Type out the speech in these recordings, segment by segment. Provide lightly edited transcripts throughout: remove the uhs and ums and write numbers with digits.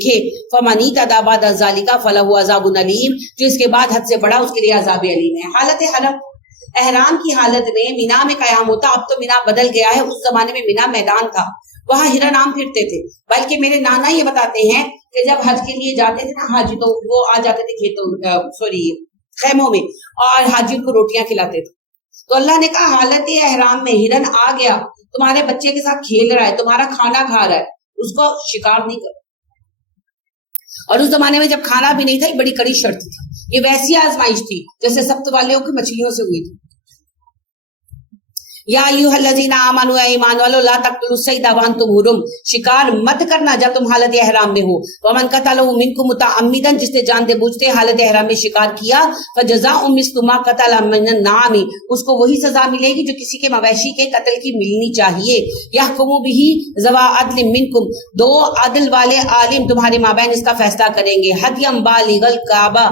دیکھے فمنی تداباد ذالکا فلہ عذاب علیم، جو اس کے بعد حد سے بڑا اس کے لیے عذاب علیم ہے۔ حالت حرم، احرام کی حالت میں مینا میں قیام ہوتا، اب تو مینا بدل گیا ہے، اس زمانے میں مینا میدان تھا، وہاں ہرن عام پھرتے تھے، بلکہ میرے نانا یہ بتاتے ہیں کہ جب حج کے لیے جاتے تھے نا حاجی، تو وہ آ جاتے تھے کھیتوں خیموں میں، اور حاجی کو روٹیاں کھلاتے تھے۔ تو اللہ نے کہا حالت احرام میں ہرن آ گیا، تمہارے بچے کے ساتھ کھیل رہا ہے، تمہارا کھانا کھا رہا ہے، اس کو شکار نہیں کرو۔ اور اس زمانے میں جب کھانا بھی نہیں تھا، بڑی کڑی شرط تھی، یہ ویسی آزمائش تھی جیسے سبت والیوں کی مچھلیوں سے ہوئی تھی۔ یا ایھا الذین آمنوا، اے ایمان والو، لا تقتلوا الصید وانتم حرم، شکار مت کرنا جب تم حالت احرام میں ہو۔ ومن قتلہ منکم متعمدا، جس نے جانتے بوجھتے حالت احرام میں شکار کیا، فجزاء مثل ما قتل من النعام، اس کو وہی سزا ملے گی جو کسی کے مویشی کے قتل کی ملنی چاہیے۔ یحکم بہ ذوی عدل منکم، دو عدل والے عالم تمہارے مابین اس کا فیصلہ کریں گے۔ ھدیا بالغ الکعبہ،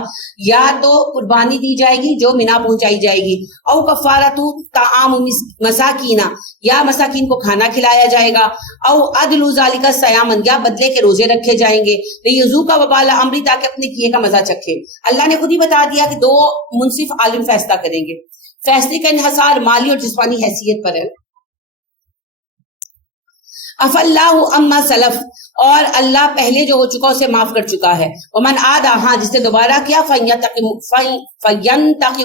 یا تو قربانی دی جائے گی جو منا پہنچائی جائے گی، او کفارۃ طعام مساکینہ، یا مساکین کو کھانا کھلایا جائے گا، او عدل ذالک صیامن، یا بدلے کے روزے رکھے جائیں گے، لیذوق وبال امری، تاکہ اپنے کیے کا مزہ چکھے۔ اللہ نے خود ہی بتا دیا کہ دو منصف عالم فیصلہ کریں گے، فیصلے کا انحصار مالی اور جسمانی حیثیت پر ہے۔ اف اللہ اما سلف، اور اللہ پہلے جو ہو چکا اسے معاف کر چکا ہے۔ ومن عادا، ہاں جس نے دوبارہ کیا، فینتقم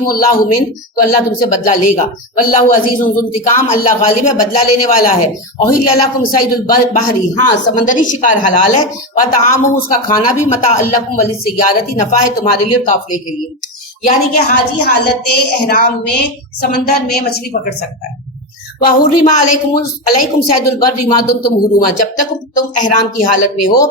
اللہ من، تو اللہ تم سے بدلہ لے گا۔ واللہ عزیز ذو انتقام، اللہ غالب ہے، بدلہ لینے والا ہے۔ احل لکم صید البحر، ہاں سمندری شکار حلال ہے، وطعامہ، اس کا کھانا بھی، متاع لکم وللسیارۃ، نفع ہے تمہارے لیے اور قافلے کے لیے، یعنی کہ حاجی حالت احرام میں سمندر میں مچھلی پکڑ سکتا ہے۔ وَحُرِّمَ عَلَيْكُمْ صَيْدُ الْبَرِّ مَا دُمْتُمْ حُرُومًا، جب تک تم احرام کی حالت میں ہو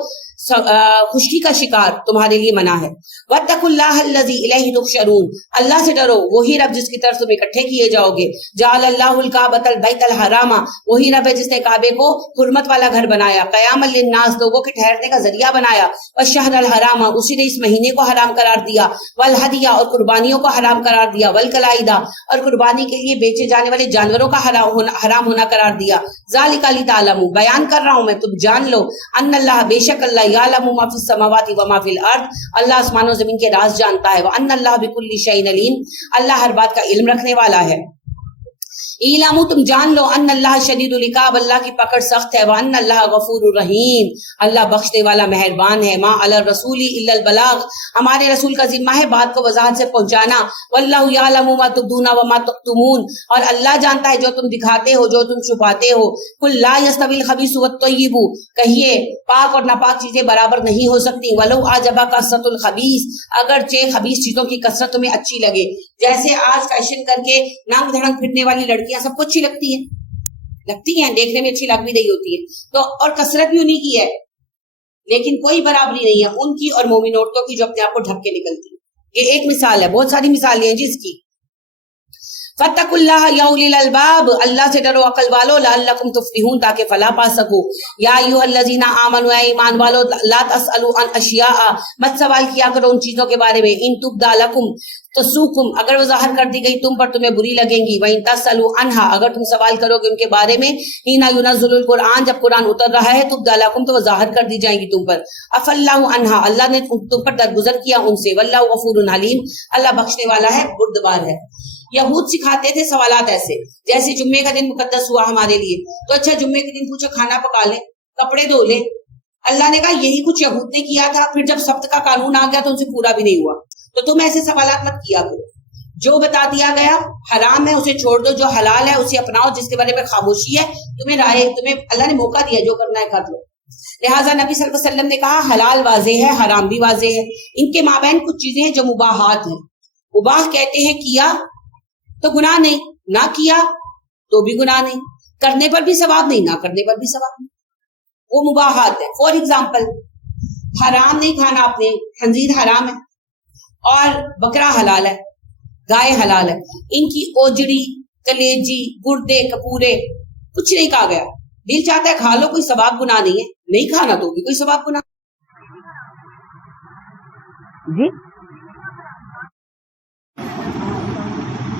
خشکی کا شکار تمہارے لیے منع ہے۔ وَاتَّقُوا اللَّهَ الَّذِي إِلَيْهِ تُحْشَرُونَ، اللہ سے ڈرو، وہی رب جس کی طرف تم اکٹھے کیے جاؤ گے۔ جعل اللہ الکعبۃ البیت الحرام، وہی رب ہے جس نے کعبے کو حرمت والا گھر بنایا، قیاما للناس، لوگوں کے ٹھہرنے کا ذریعہ بنایا، والشہر الحرام، اسی نے اس مہینے کو حرام قرار دیا، والہدی، اور قربانیوں کو حرام قرار دیا، والقلائد، اور قربانی کے لیے بیچے جانے والے جانوروں کا حرام ہونا قرار دیا۔ ذالک لتعلموا، بیان کر رہا ہوں میں تم جان لو، ان اللہ، بے شک اللہ، یعلم ما فی السماوات و ما فی الارض، اللہ آسمان و زمین کے راز جانتا ہے، وان اللہ بکل شیء علیم، اللہ ہر بات کا علم رکھنے والا ہے۔ اعلموا، تم جان لو، ان اللہ شدید العقاب، اللہ کی پکڑ سخت ہے، وان اللہ غفور الرحیم، اللہ بخشنے والا مہربان ہے۔ ما علی الرسول الا البلاغ، ہمارے رسول کا ذمہ ہے بات کو وضاحت سے پہنچانا۔ واللہ یعلم ما تبدون وما تکتمون، اور اللہ جانتا ہے جو تم دکھاتے ہو جو تم چھپاتے ہو۔ قل لا یستوی الخبیث والطیب، کہیے پاک اور ناپاک چیزیں برابر نہیں ہو سکتی۔ ولو اعجبک کثرۃ الخبیث، اگرچہ خبیث چیزوں کی کثرت تمہیں اچھی لگے، جیسے آج فیشن کر کے ننگ دھڑنگ پھرنے والی لڑکیاں سب کو اچھی لگتی ہیں، دیکھنے میں اچھی لگ بھی رہی ہوتی ہے، تو اور کثرت بھی انہی کی ہے، لیکن کوئی برابری نہیں ہے ان کی اور مومن عورتوں کی جو اپنے آپ کو ڈھک کے نکلتی ہیں۔ یہ ایک مثال ہے، بہت ساری مثالیں ہیں جس کی۔ فاتقوا اللہ یا اولی الالباب، اللہ سے ڈرو عقل والو، لعلکم تفلحون، تاکہ فلاح پا سکو۔ یا ایھا الذین آمنوا، اے ایمان والو، لا تسألوا عن اشیاء، مت سوال کیا کرو ان چیزوں کے بارے میں، ان تبدا لکم تسؤکم، اگر وہ ظاہر کر دی گئی تم پر تمہیں بری لگیں گی، وَإِن تسألوا عنها، اگر تم سوال کرو گے ان کے بارے میں، حین ينزل القرآن، جب قرآن اتر رہا ہے، تبدا لکم، تو وہ ظاہر کر دی جائیں گی تم پر۔ عفا اللہ عنها، اللہ نے تم پر درگزر کیا ان سے، واللہ غفور حلیم، اللہ بخشنے والا ہے، بردبار ہے۔ یہود سکھاتے تھے سوالات ایسے، جیسے جمعے کا دن مقدس ہوا ہمارے لیے، تو اچھا جمعے کے دن پوچھو کھانا پکا لے، کپڑے دھو لے۔ اللہ نے کہا یہی کچھ یہود نے کیا تھا، پھر جب سبت کا قانون آ گیا تو ان سے پورا بھی نہیں ہوا، تو تم ایسے سوالات مت کیا کرو۔ جو بتا دیا گیا حرام ہے اسے چھوڑ دو، جو حلال ہے اسے اپناؤ، جس کے بارے میں خاموشی ہے تمہیں اللہ نے موقع دیا، جو کرنا ہے کر لو۔ لہٰذا نبی صلی اللہ علیہ وسلم نے کہا حلال واضح ہے، حرام بھی واضح ہے، ان کے مابین کچھ چیزیں ہیں جو مباحات ہیں۔ مباح کہتے ہیں کیا تو گناہ نہیں، نہ کیا تو بھی گناہ نہیں، کرنے پر بھی ثواب نہیں، نہ کرنے پر بھی ثواب نہیں، وہ مباحات ہے۔ فور ایگزامپل، حرام نہیں کھانا آپ نے، خنزیر حرام ہے، اور بکرا حلال ہے، گائے حلال ہے، ان کی اوجڑی، کلیجی، گردے، کپورے کچھ نہیں کہا گیا، دل چاہتا ہے کھا لو، کوئی ثواب گناہ نہیں ہے، نہیں کھانا تو بھی کوئی ثواب گناہ جی۔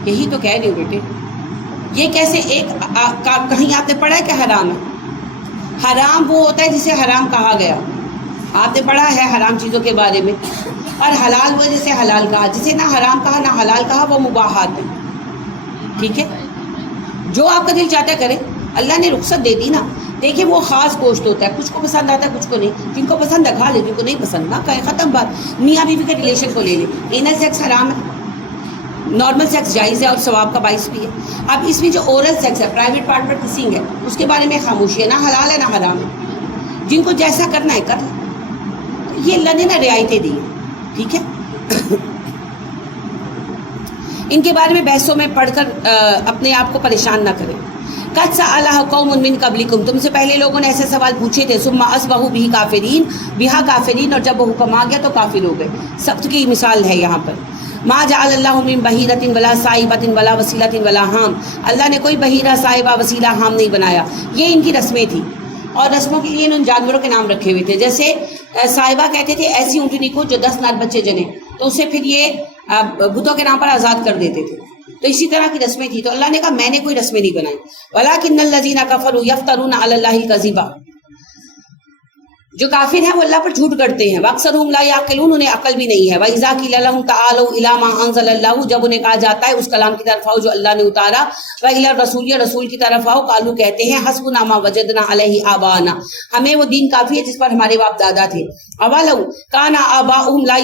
یہی تو کہہ رہی ہوں بیٹے، یہ کیسے ایک کہیں آپ نے پڑھا ہے کہ حرام ہے؟ حرام وہ ہوتا ہے جسے حرام کہا گیا، آپ نے پڑھا ہے حرام چیزوں کے بارے میں. اور حلال وہ جیسے حلال کہا، جسے نہ حرام کہا نہ حلال کہا، وہ مباحات ہے. ٹھیک ہے، جو آپ کا دل چاہتا ہے کرے، اللہ نے رخصت دے دی نا. دیکھیں وہ خاص گوشت ہوتا ہے، کچھ کو پسند آتا ہے کچھ کو نہیں. جن کو پسند ہے کھا لے، جن کو نہیں پسند نہ کھائے، ختم بات. میاں بیوی کے ریلیشن کو لے لے، اینل سیکس حرام ہے، نارمل سیکس جائز ہے اور ثواب کا باعث بھی ہے. اب اس میں جو اورل سیکس ہے، پرائیویٹ پارٹ پر کسنگ ہے، اس کے بارے میں خاموشی ہے، نہ حلال ہے نہ حرام ہے. جن کو جیسا کرنا ہے کر لیں. یہ اللہ نے نا رعایتیں دی ہیں. ٹھیک ہے، ان کے بارے میں بحثوں میں پڑھ کر اپنے آپ کو پریشان نہ کریں. قد سألہ قوم من قبلکم، تم سے پہلے لوگوں نے ایسے سوال پوچھے تھے. ثم اصبحوا بہ کافرین، بہا کافرین، اور جب وہ حکم آ گیا تو کافر ہو گئے. سخت کی مثال ہے یہاں پر. ما جعل اللہ من بحیرۃ ولا صائبۃ ولا وسیلۃ ولا حام، اللہ نے کوئی بحیرہ، صائبہ، وسیلہ، حام نہیں بنایا. یہ ان کی رسمیں تھیں، اور رسموں کے لیے ان جانوروں کے نام رکھے ہوئے تھے. جیسے صائبہ کہتے تھے ایسی اونٹنی کو جو 10 نر بچے جنے، تو اسے پھر یہ بتوں کے نام پر آزاد کر دیتے تھے. تو اسی طرح کی رسمیں تھی. تو اللہ نے کہا میں نے کوئی رسمیں نہیں بنائی. وَلَٰكِنَّ الَّذِينَ كَفَرُوا يَفْتَرُونَ عَلَى اللَّهِ الْكَذِبَ، جو کافر ہیں وہ اللہ پر جھوٹ کرتے ہیں. وَأَكْثَرُهُمْ لَا يَعْقِلُونَ، انہیں عقل بھی نہیں ہے. وَإِذَا قِيلَ لَهُمْ تَعَالَوْا إِلَىٰ مَا أَنزَلَ اللَّهُ، جب انہیں کہا جاتا ہے اس کلام کی طرف آؤ جو اللہ نے اتارا. وَإِلَى الرَّسُولِ، رسول کی طرف آؤ. قالوا، کہتے ہیں، حسبنا ما وجدنا علیہ آباءنا، ہمیں وہ دین کافی ہے جس پر ہمارے باپ دادا تھے. اولو کان آباؤہم لا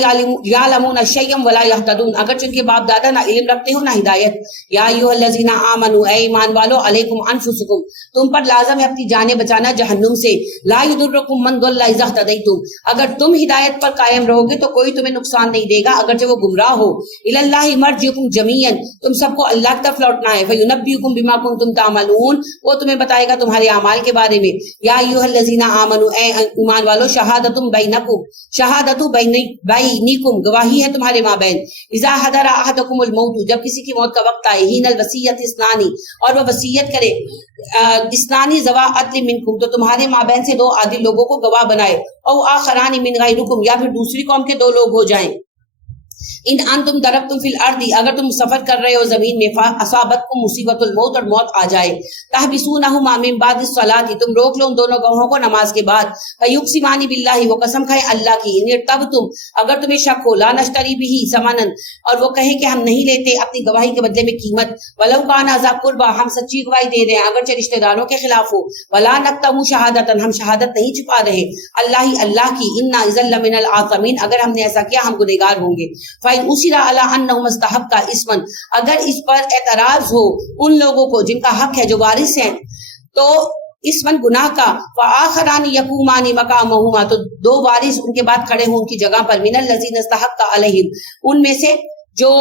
یعلمون شیئا ولا یہتدون، اگرچہ ان کے باپ دادا نہ علم رکھتے ہو نہ ہدایت. یا ایھا الذین آمنوا، اے ایمان والو، علیکم انفسکم، تم پر لازم ہے اپنی جانیں بچانا جہنم سے. لا یضرکم من ضل اذا اہتدیتم، اگر تم ہدایت پر قائم رہو گے تو کوئی تمہیں نقصان نہیں دے گا اگرچہ وہ گمراہ ہو. الی اللہ مرجعکم جمیعا، تم سب کو اللہ کی طرف لوٹنا ہے. فینبئکم بما کنتم تعملون، وہ تمہیں بتائے گا تمہارے اعمال کے بارے میں. یا ایھا الذین آمنوا، اے ایمان والو، شہادۃ بینکم، شہادۃ بینکم، گواہی ہے تمہارے مابین. اذا حضر احدکم الموت، جب کسی کی موت کا وقت آئے. حین الوصیۃ اثنان، اور وہ وصیت کرے. اثنان ذوا عدل منکم، تو تمہارے مابین سے 2 عادل لوگوں کو گواہ بنائے. او آخران من غیرکم، یا پھر دوسری قوم کے 2 لوگ ہو جائیں. ان انتم ضربتم فی الارض، اگر تم سفر کر رہے ہو زمین میں. فاصابتکم مصیبت الموت، اور موت آ جائے. تحبسونہما من بعد الصلاۃ، تم روک لو ان دونوں گواہوں کو نماز کے بعد. فیقسمان باللہ، وہ قسم کھائے اللہ کی. ان ارتبتم، اگر تمہیں شک ہو. لا نشتری بہ ثمنا، اور وہ کہیں کہ ہم نہیں لیتے اپنی گواہی کے بدلے میں قیمت. ولو کان ذا قربى، ہم سچی گواہی دے رہے ہیں اگرچہ رشتہ داروں کے خلاف ہو. ولا نکتم شہادۃ، ہم شہادت نہیں چھپا رہے اللہ کی. انا اذا لمن الآثمین، اگر ہم نے ایسا کیا ہم گنہگار ہوں گے. فَإِنْ أُصِرَ عَلَىٰ أَنَّهُمَا اسْتَحَقَّا إِثْمًا، اگر اس پر اعتراض ہو ان لوگوں کو جن کا حق ہے، جو وارث ہیں، تو اسمن گناہ کا. فآخران یقومان مقامہما، تو 2 وارث ان کے بعد کھڑے ہوں ان کی جگہ پر. من الذین استحق علیہم، ان میں سے جو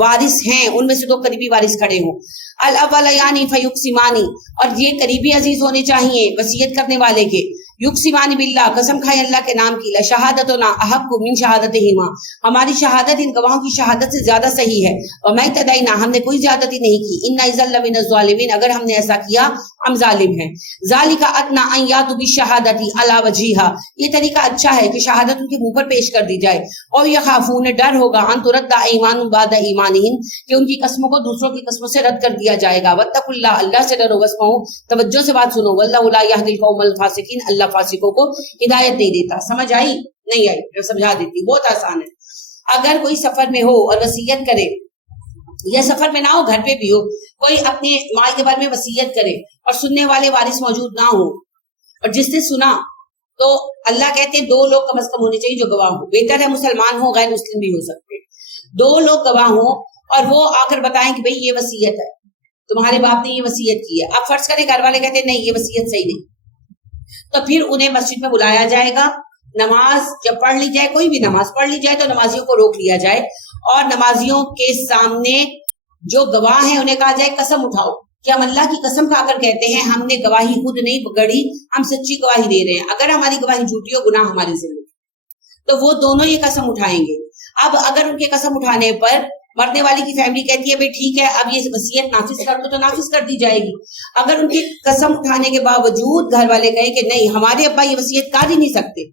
وارث ہیں ان میں سے 2 قریبی وارث کھڑے ہوں. الاولیان فیقسمان، اور یہ قریبی عزیز ہونے چاہیے وصیت کرنے والے کے. یقسمان باللہ، قسم کھائے اللہ کے نام کی. لشہادتنا احق من شہادتہما، ہماری شہادت ان گواہوں کی شہادت سے زیادہ صحیح ہے. وما اعتدینا، ہم نے کوئی زیادتی نہیں کی. انا اذا لمن الظالمین، اگر ہم نے ایسا کیا ہم ظالم ہیں. ذالک ادنی ان یاتوا بالشہادۃ علی وجہہا، یہ طریقہ اچھا ہے کہ شہادت ان کے منہ پر پیش کر دی جائے. اور یخافون، ڈر ہوگا. ان ترد ایمان بعد ایمانہم، کہ ان کی قسموں کو دوسروں کی قسموں سے رد کر دیا جائے گا. واتقوا اللہ، اللہ سے ڈرو. واسمعوا، توجہ سے بات سنو. واللہ لا یہدی القوم الفاسقین، اللہ فاسقوں کو ہدایت نہیں دیتا. سمجھ آئی؟ نہیں آئی؟ میں سمجھا دیتی، بہت آسان ہے. اگر کوئی سفر میں ہو اور وصیت کرے، یا سفر میں نہ ہو گھر پہ بھی ہو، کوئی اپنے مال کے بارے میں وصیت کرے اور سننے والے وارث موجود نہ ہو، اور جس نے سنا تو اللہ کہتے ہیں 2 لوگ کم از کم ہونے چاہیے جو گواہ ہو. بہتر ہے مسلمان ہو، غیر مسلم بھی ہو سکتے. 2 لوگ گواہ ہوں اور وہ آ کر بتائیں کہ بھئی یہ وصیت ہے، تمہارے باپ نے یہ وصیت کی ہے. اب فرض کریں گھر والے کہتے ہیں نہیں یہ وصیت صحیح نہیں، تو پھر انہیں مسجد میں بلایا جائے گا. نماز جب پڑھ لی جائے، کوئی بھی نماز پڑھ لی جائے، تو نمازیوں کو روک لیا جائے اور نمازیوں کے سامنے جو گواہ ہیں انہیں کہا جائے قسم اٹھاؤ کہ ہم اللہ کی قسم کھا کر کہتے ہیں ہم نے گواہی خود نہیں گڑی، ہم سچی گواہی دے رہے ہیں. اگر ہماری گواہی جھوٹی ہو گناہ ہمارے ذمہ، تو وہ دونوں یہ قسم اٹھائیں گے. اب اگر ان کے قسم اٹھانے پر مرنے والی کی فیملی کہتی ہے بھئی ٹھیک ہے اب یہ وصیت نافذ کر دو، تو نافذ کر دی جائے گی. اگر ان کی قسم اٹھانے کے باوجود گھر والے کہیں کہ نہیں ہمارے ابا یہ وصیت کر ہی نہیں سکتے،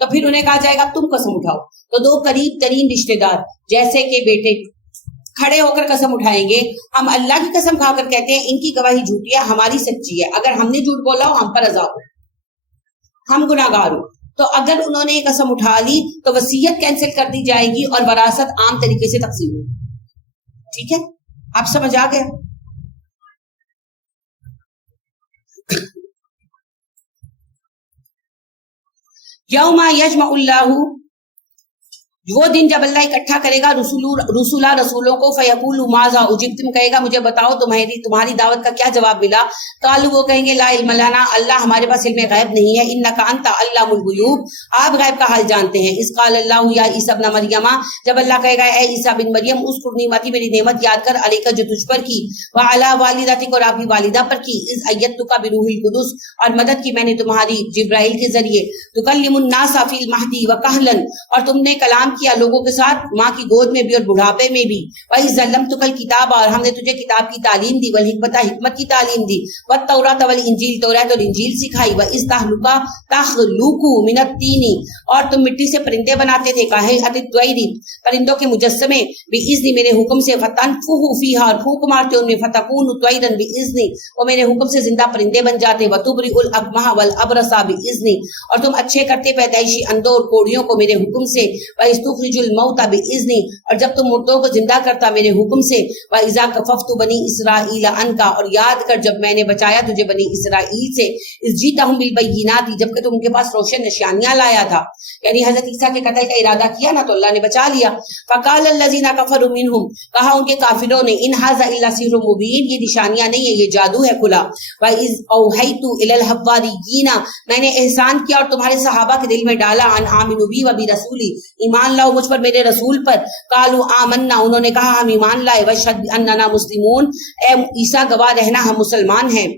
تو پھر انہیں کہا جائے گا اب تم قسم اٹھاؤ. تو 2 قریب ترین رشتے دار جیسے کہ بیٹے کھڑے ہو کر قسم اٹھائیں گے. ہم اللہ کی قسم کھا کر کہتے ہیں ان کی گواہی جھوٹی ہے، ہماری سچی ہے. اگر ہم نے جھوٹ بولا ہو ہم پر عذاب ہو، ہم گناہگار ہو. تو اگر انہوں نے یہ قسم اٹھا لی تو وصیت کینسل کر دی جائے گی اور وراثت عام طریقے سے تقسیم ہوگی. ٹھیک ہے, آپ سمجھ آ گیا؟ یوم یجمع اللہ, وہ دن جب اللہ اکٹھا کرے گا رسولوں کو, فیقول ماذا اجبتم, کہے گا مجھے بتاؤ تمہاری دعوت کا کیا جواب ملا. قالوا, وہ کہیں گے لا علم لنا, اللہ ہمارے پاس علم غیب نہیں ہے, انک انت علام الغیوب, آپ غیب کا حال جانتے ہیں. اذ قال اللہ یا عیسی ابن مریم, جب اللہ کہے گا اے عیسی بن مریم, اذکر نعمتی, میری نعمت یاد کر, علیک جو تجھ پر کی, وعلی والدتک, اور آپ کی والدہ پر کی, اذ ایدتک بروح القدس, اور مدد کی میں نے تمہاری جبرائیل کے ذریعے, تکلم الناس فی المہدی وکہلا, اور تم نے کلام کیا لوگوں کے ساتھ ماں کی گود میں بھی اور بڑھاپے میں بھی, وَإِذْ عَلَّمْتُكَ الْكِتَابَ, اور ہم نے تجھے کتاب کی تعلیم دی, وَالْحِکمَةَ, حکمت کی تعلیم دی, وَالتَّوْرَاةَ وَالْإِنْجِیلَ, توریت اور انجیل سکھائی, وَإِذْ تَخْلُقُ مِنَ الطِّینِ, اور تم مٹی سے پرندے بناتے تھے, کَہَیْئَةِ الطَّیْرِ, پرندوں کے مجسمے, بِإِذْنِ, میرے حکم سے, فَتَنفُخُ فِیہا, اور پھونک مارتے ان میں, فَتَکُونُ طَیْرًا بِإِذْنِ, وہ میرے حکم سے زندہ پرندے بن جاتے, وَتُبْرِئُ الْأَکْمَحَ وَالْأَبْرَصَ بِإِذْنِ, اور تم اچھے کرتے پیدائشی اندھوں اور کوڑیوں کو میرے حکم سے, وَإِذْ الموت بإذنی, اور جب تم مردوں کو زندہ کرتا میرے حکم سے, وَإِذَا كَفَفْتُ بنی اسرائیل عنک, اور یاد کر جب میں نے بچایا تجھے بنی اسرائیل سے, إِذْ جِئْتَهُم بِالْبَيِّنَاتِ, جب کہ تم ان کے پاس روشن نشانیاں لایا تھا, یعنی حضرت عیسیٰ کے قتل کا ارادہ کیا نا تو اللہ نے بچا لیا. فَقَالَ الَّذِينَ كَفَرُوا مِنْهُمْ, کہا ان کے کافروں نے, إِنْ هَذَا إِلَّا سِحْرٌ مُبِينٌ, یہ نشانیاں نہیں ہے, یہ جادو ہے کھلا. وَإِذْ أَوْحَيْتُ إِلَى الْحَوَارِيِّينَ, میں نے احسان کیا اور تمہارے صحابہ کے دل میں ڈالا, أَنْ آمِنُوا بِي وَبِرَسُولِي, ایمان لاؤ مجھ پر میرے رسول پر. قالوا آمنا, انہوں نے کہا ہم ایمان لائے, واشهد بأننا مسلمون, اے عیسیٰ گواہ رہنا ہم مسلمان ہیں.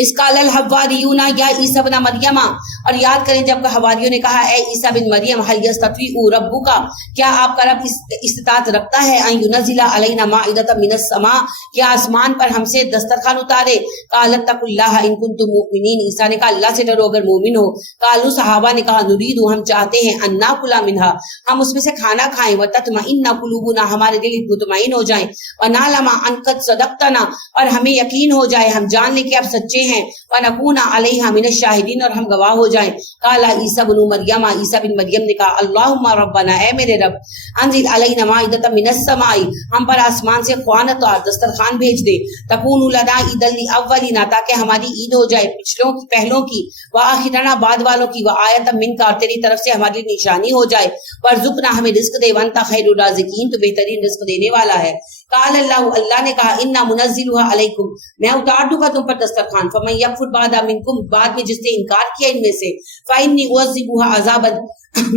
اس قال الحواریون یا عیسی ابن مریم, اور یاد کریں جب حواریوں نے کہا اے عیسی بن مریم, هل یستطیع ربک, کیا آپ کا رب استطاعت رکھتا ہے, ان ينزل علینا مائدۃ من السماء, کیا آسمان پر ہم سے دسترخوان اتارے. قال اتقوا اللہ ان کنتم مؤمنین, عیسیٰ نے کہا اللہ سے ڈرو اگر مومن ہو. قالوا, صحابہ نے کہا نرید, ہم چاہتے ہیں, ان ناکل منها, ہم اس میں سے کھانا کھائیں, وتطمئن قلوبنا, ہمارے دل مطمئن ہو جائیں, ونعلم ان قد صدقتنا, اور ہمیں یقین ہو جائے, ہم جان لیں کہ آپ سچے ہیں, وَنَكُونَ عَلَيْهَا مِنَ الشَّاهِدِينَ, اور ہم گواہ ہو جائیں. قال عیسی بن مریم, عیسی بن مریم نے کہا اللہم ربنا, اے میرے رب, انزل علینا مائدۃ من السماء, ہم پر آسمان سے خوانت اور دسترخوان بھیج دے, تکون لنا عید الاولین, تاکہ ہماری عید ہو جائے پچھلوں کی پہلوں کی, وآخرنا بعد والوں کی, وآیۃ منک, اور تیری طرف سے ہماری نشانی ہو جائے, وارزقنا, ہمیں رزق دے, وانت خیر الرازقین, تو بہترین رزق دینے والا ہے. قال اللہ, اللہ نے کہا انا منزلها علیکم, میں اتار دوں گا تم پر دسترخوان, فمن یکفر بعد منکم, بعد میں جس نے انکار کیا ان میں سے, فانی اعذبها عذابا,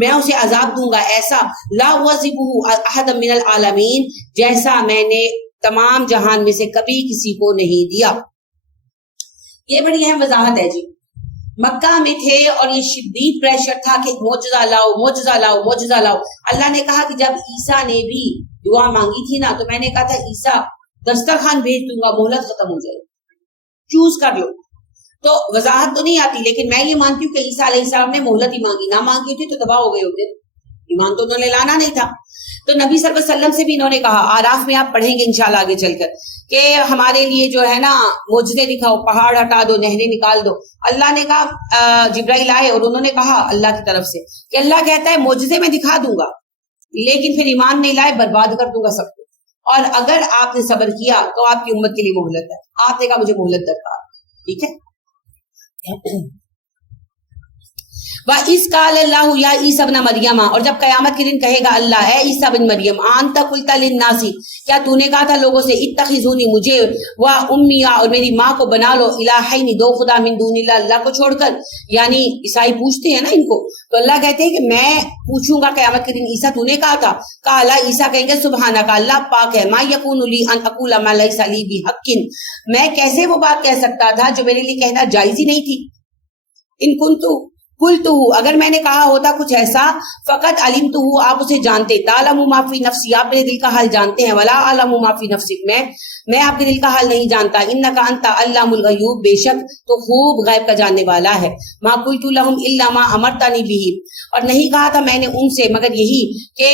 میں اسے عذاب دوں گا ایسا, لا اعذبه احد من العالمین, جیسا میں نے تمام جہان میں سے کبھی کسی کو نہیں دیا. یہ بڑی اہم وضاحت ہے جی. مکہ میں تھے اور یہ شدید پریشر تھا کہ معجزہ لاؤ, معجزہ لاؤ, معجزہ لاؤ. اللہ نے کہا کہ جب عیسیٰ نے بھی دعا مانگی تھی نا, تو میں نے کہا تھا عیسیٰ دسترخوان بھیج دوں گا, مہلت ختم ہو جائے, چوز کر لو. تو وضاحت تو نہیں آتی, لیکن میں یہ مانتی ہوں کہ عیسیٰ علیہ السلام نے مہلت ہی مانگی, نہ مانگی ہوتی تو تباہ ہو گئے ہوتے, ایمان تو انہوں نے لانا نہیں تھا. تو نبی صلی اللہ علیہ وسلم سے بھی انہوں نے کہا, آراف میں آپ پڑھیں گے انشاءاللہ آگے چل کر, کہ ہمارے لیے جو ہے نا معجزے دکھاؤ, پہاڑ ہٹا دو, نہریں نکال دو. اللہ نے کہا, جبرائیل آئے اور انہوں نے کہا اللہ کی طرف سے کہ اللہ کہتا ہے معجزے میں دکھا دوں گا, لیکن پھر ایمان نہیں لائے برباد کر دوں گا سب کو, اور اگر آپ نے صبر کیا تو آپ کی امت کے لیے مہلت ہے. آپ نے کہا مجھے مہلت درکار, ٹھیک ہے. وَإِذْ قَالَ اللَّهُ يَا عِيسَى ابْنَ مَرْيَمَ, اور جب قیامت کے دن کہے گا اللہ اے عیسیٰ بن مریم, أَنْتَ قُلْتَ لِلنَّاسِ, کیا تو نے کہا تھا لوگوں سے, اتخذونی, مجھے, وَأُمِّيَ, اور میری ماں کو بنا لو, الہین, دو خدا, من دون اللہ, اللہ کو چھوڑ کر. یعنی عیسائی پوچھتے ہیں نا ان کو, تو اللہ کہتے ہیں کہ میں پوچھوں گا قیامت کے دن, عیسیٰ تو نے کہا تھا. قال, عیسیٰ کہیں گے سبحانک, اللہ پاک ہے, ما یکون لی ان اقول ما لیس لی بحق, میں کیسے وہ بات کہہ سکتا تھا جو میرے لیے کہنا جائز ہی نہیں تھی. ان کنتو قلتہ, اگر میں نے کہا ہوتا کچھ ایسا, فقط علمتہ, آپ اسے جانتے, تعلم ما فی نفسی, آپ میرے دل کا حال جانتے ہیں, ولا اعلم ما فی نفسک, میں آپ کے دل کا حال نہیں جانتا, انک انت علام الغیوب, بے شک تو خوب غیب کا جاننے والا ہے. ما قلت لهم الا ما امرتنی به, اور نہیں کہا تھا میں نے ان سے مگر یہی کہ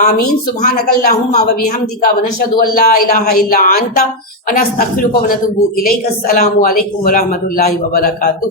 آمین. سبحانک اللہم و بحمدک و نشہد ان لا الہ الا انت و نستغفرک و نتوب الیک. السلام علیکم و رحمۃ اللہ وبرکاتہ.